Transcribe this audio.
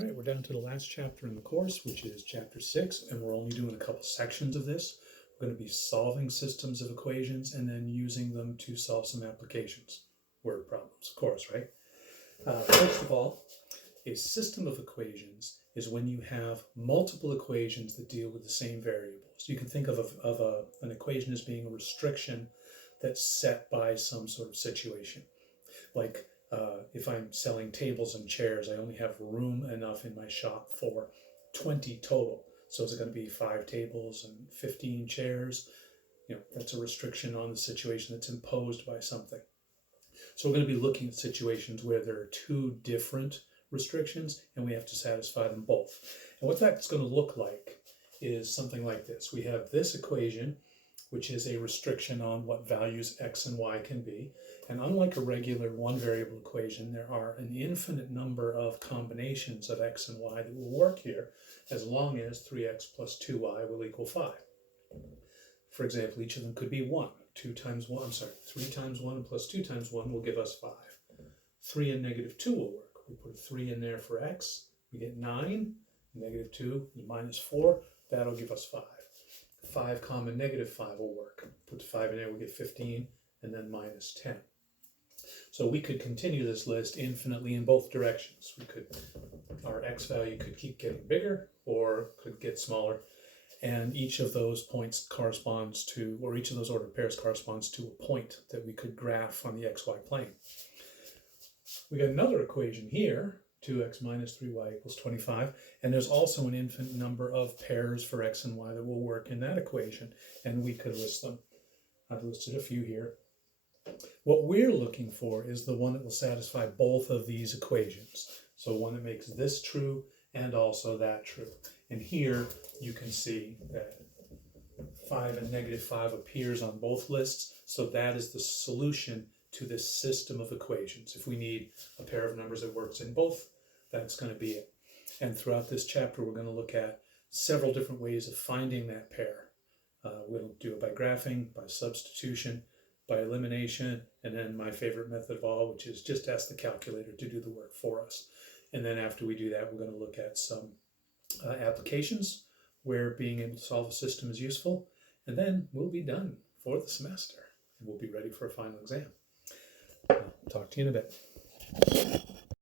All right, we're down to the last chapter in the course, which is chapter 6, and we're only doing a couple sections of this. We're going to be solving systems of equations and then using them to solve some applications, word problems, of course, right? First of all, a system of equations is when you have multiple equations that deal with the same variables. You can think of an equation as being a restriction that's set by some sort of situation. Like if I'm selling tables and chairs, I only have room enough in my shop for 20 total. So is it going to be 5 tables and 15 chairs? You know, that's a restriction on the situation that's imposed by something. So we're going to be looking at situations where there are two different restrictions and we have to satisfy them both. And what that's going to look like is something like this. We have this equation, which is a restriction on what values x and y can be. And unlike a regular one variable equation, there are an infinite number of combinations of x and y that will work here as long as 3x plus 2y will equal 5. For example, each of them could be 1. 3 times 1 plus 2 times 1 will give us 5. 3 and negative 2 will work. We put a 3 in there for x, we get 9. Negative 2 is minus 4, that'll give us 5. 5 comma negative 5 will work. Put the 5 in there, we get 15, and then minus 10. So we could continue this list infinitely in both directions. Our x value could keep getting bigger or could get smaller, and each of those points corresponds to, or each of those ordered pairs corresponds to a point that we could graph on the xy plane. We got another equation here, 2x minus 3y equals 25, and there's also an infinite number of pairs for x and y that will work in that equation, and we could list them. I've listed a few here. What we're looking for is the one that will satisfy both of these equations. So one that makes this true and also that true. And here you can see that 5 and negative 5 appears on both lists, so that is the solution to this system of equations. If we need a pair of numbers that works in both, that's going to be it. And throughout this chapter, we're going to look at several different ways of finding that pair. We'll do it by graphing, by substitution, by elimination, and then my favorite method of all, which is just ask the calculator to do the work for us. And then after we do that, we're going to look at some applications where being able to solve a system is useful, and then we'll be done for the semester, and we'll be ready for a final exam. Talk to you in a bit.